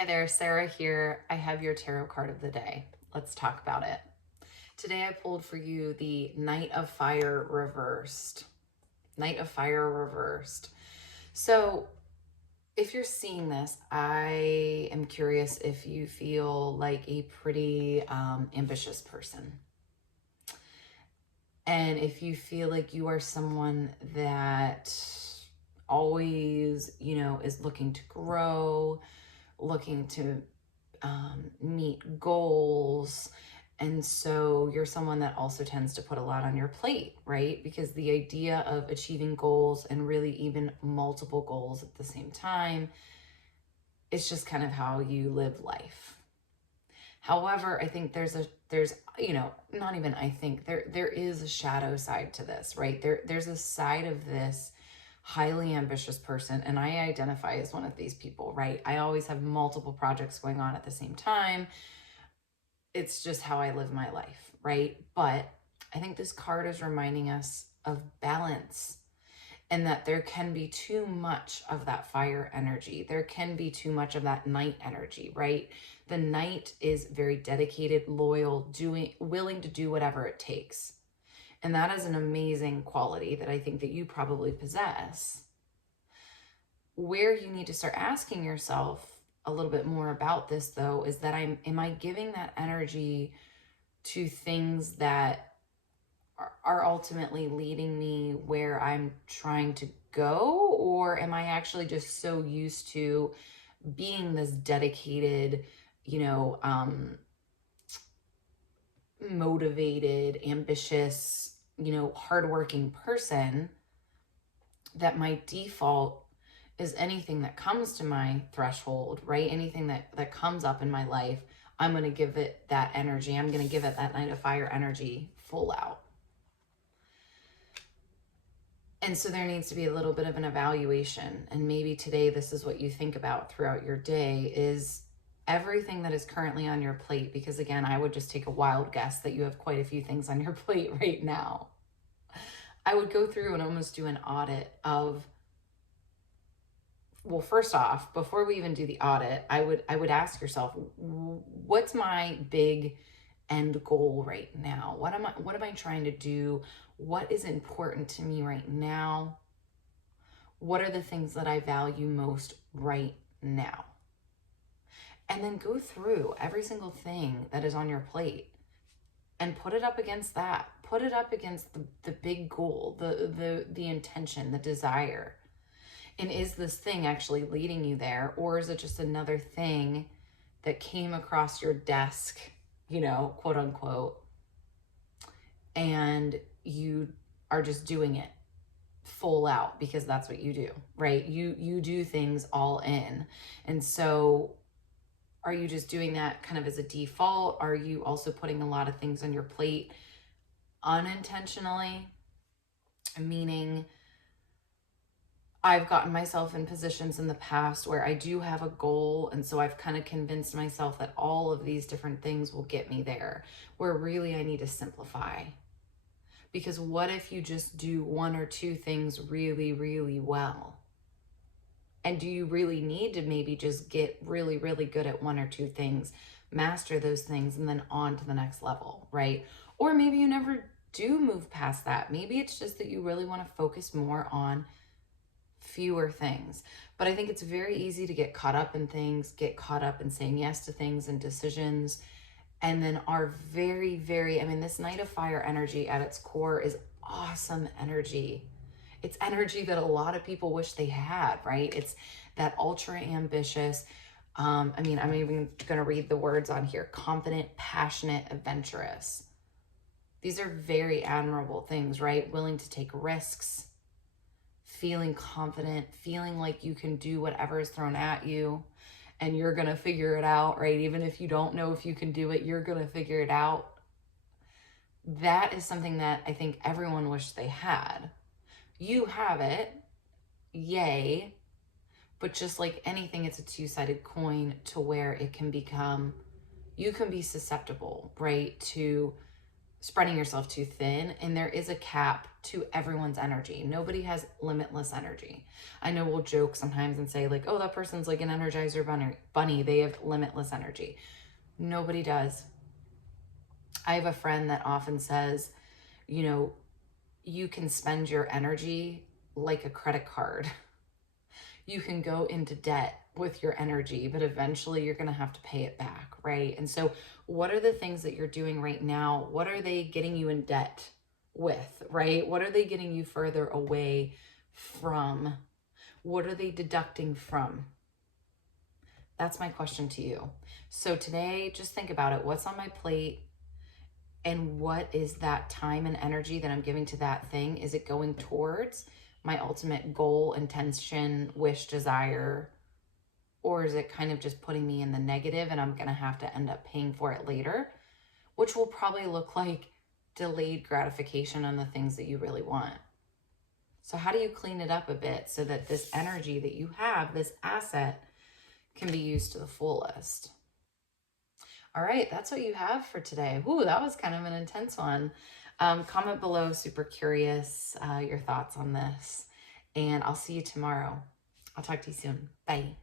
Hi there, Sarah here. I have your tarot card of the day. Let's talk about it. Today I pulled for you the Knight of Fire reversed. Knight of Fire reversed. So if you're seeing this, I am curious if you feel like a pretty ambitious person. And if you feel like you are someone that always, is looking to grow, looking to meet goals. And so you're someone that also tends to put a lot on your plate, right? Because the idea of achieving goals and really even multiple goals at the same time, it's just kind of how you live life. However, I think there's not even I think there is a shadow side to this, right? There's a side of this highly ambitious person, and I identify as one of these people, right? I always have multiple projects going on at the same time. It's just how I live my life, right? But I think this card is reminding us of balance, and that there can be too much of that fire energy. There can be too much of that knight energy, right? The knight is very dedicated, loyal, willing to do whatever it takes. And that is an amazing quality that I think that you probably possess. Where you need to start asking yourself a little bit more about this, though, is that am I giving that energy to things that are ultimately leading me where I'm trying to go? Or am I actually just so used to being this dedicated, motivated, ambitious, hardworking person that my default is anything that comes to my threshold, right? Anything that comes up in my life, I'm going to give it that energy. I'm going to give it that Knight of Fire energy full out. And so there needs to be a little bit of an evaluation. And maybe today this is what you think about throughout your day is everything that is currently on your plate. Because again, I would just take a wild guess that you have quite a few things on your plate right now. I would go through and almost do an audit of, well, first off, before we even do the audit, I would ask yourself, what's my big end goal right now? What am I trying to do? What is important to me right now? What are the things that I value most right now? And then go through every single thing that is on your plate and put it up against that. Put it up against the big goal, the intention, the desire. And is this thing actually leading you there? Or is it just another thing that came across your desk, quote unquote, and you are just doing it full out because that's what you do, right? You do things all in. And so are you just doing that kind of as a default? Are you also putting a lot of things on your plate unintentionally? Meaning, I've gotten myself in positions in the past where I do have a goal, and so I've kind of convinced myself that all of these different things will get me there, where really I need to simplify. Because what if you just do one or two things really, really well? And do you really need to maybe just get really, really good at one or two things, master those things, and then on to the next level, right? Or maybe you never do move past that. Maybe it's just that you really want to focus more on fewer things. But I think it's very easy to get caught up in things, get caught up in saying yes to things and decisions, and then are very, very, this Knight of Fire energy at its core is awesome energy. It's energy that a lot of people wish they had, right? It's that ultra ambitious. I'm even going to read the words on here: confident, passionate, adventurous. These are very admirable things, right? Willing to take risks, feeling confident, feeling like you can do whatever is thrown at you and you're going to figure it out, right? Even if you don't know if you can do it, you're going to figure it out. That is something that I think everyone wished they had. You have it, yay, but just like anything, it's a two-sided coin to where it can become, you can be susceptible, right, to spreading yourself too thin, and there is a cap to everyone's energy. Nobody has limitless energy. I know we'll joke sometimes and say like, oh, that person's like an Energizer bunny. They have limitless energy. Nobody does. I have a friend that often says, you know, you can spend your energy like a credit card. You can go into debt with your energy, but eventually you're going to have to pay it back, right? And so what are the things that you're doing right now? What are they getting you in debt with, right? What are they getting you further away from? What are they deducting from? That's my question to you. So today, just think about it. What's on my plate? And what is that time and energy that I'm giving to that thing? Is it going towards my ultimate goal, intention, wish, desire? Or is it kind of just putting me in the negative and I'm going to have to end up paying for it later, which will probably look like delayed gratification on the things that you really want. So how do you clean it up a bit so that this energy that you have, this asset, can be used to the fullest? All right, that's what you have for today. Ooh, that was kind of an intense one. Comment below, super curious, your thoughts on this. And I'll see you tomorrow. I'll talk to you soon. Bye.